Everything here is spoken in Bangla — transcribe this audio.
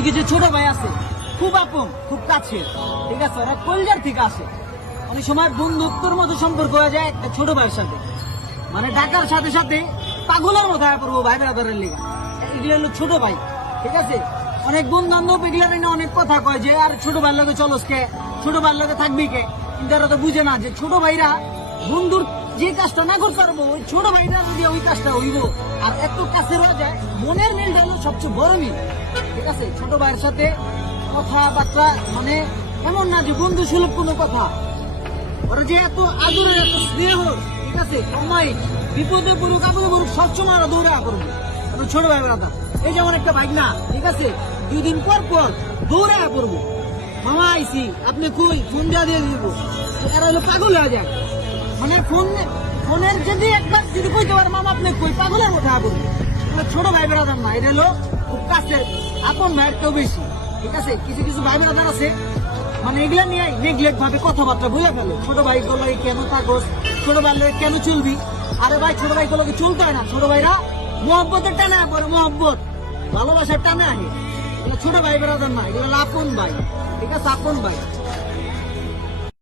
কিছু কিছু ছোট ভাই আছে খুব আপন, খুব কাছে, ঠিক আছে, ওরা কলজার থেকে আসে। অনেক সময় বন্ধুত্বর মতো সম্পর্ক হয়ে যায় একটা ছোট ভাইয়ের সাথে, মানে ডাকার সাথে সাথে পাগলের মতো হয়ে পড়বো ভাই ব্রাদারের লিগা। এগুলো হলো ছোট ভাই, ঠিক আছে। অনেক বন্ধু বান্ধব এগুলো নিয়ে অনেক কথা কয় যে আর ছোট ভাইয়ের লগে চলস কে, ছোট ভাইয়ের লগে থাকবি কে, কিন্তু এরা তো বুঝে না যে ছোট ভাইরা বন্ধুর যে কাজটা না করতে পারবো ওই ছোট ভাইরা যদি ওই কাজটা হইব। আর এত কাছে রয়ে যায়, মনের মিলটা হলো সবচেয়ে বড় মিল, ঠিক আছে। ছোট ভাইয়ের সাথে কথাবার্তা মানে এমন না যে বন্ধু সুলভ কোনো কথা, ওরা যে এত আদরের, এত স্নেহ, ঠিক আছে, অমায়িক, বিপদে পড়ুক আপদে পড়ুক সবসময় ওরা দৌড়া করবে। ছোট ভাই ব্রাদার, এই যেমন একটা বাইক না, ঠিক আছে, 2 দিন পর পর দৌড়া পড়বো, মামা আইসি আপনি কই, ফোন দিয়ে দিব। এরা হলো পাগল হয়ে যায়, মানে ফোনের যদি একবার যদি কইতে পারে মামা আপনি কই, পাগলের কথা বলবো। ছোট ভাই ব্রাদার না, এটা হলো খুব কাছের আপন ভাইয়ের কেউ বেশি, ঠিক আছে। কিছু কিছু ভাই ব্রাদার আছে মানে এগুলা নিয়ে নেগলেক্ট ভাবে কথাবার্তা বুঝে ফেলে। ছোট ভাই গুলো কেন থাকোস, ছোট ভাই কেন চলবি, আরে ভাই ছোট ভাই গুলোকে চলতে হয় না, ছোট ভাইরা মহব্বতের টানে পরে, মহব্বত ভালোবাসার টানে আহে। ছোট ভাই ব্রাদার না, এগুলো আপন ভাই, ঠিক আছে, আপন ভাই।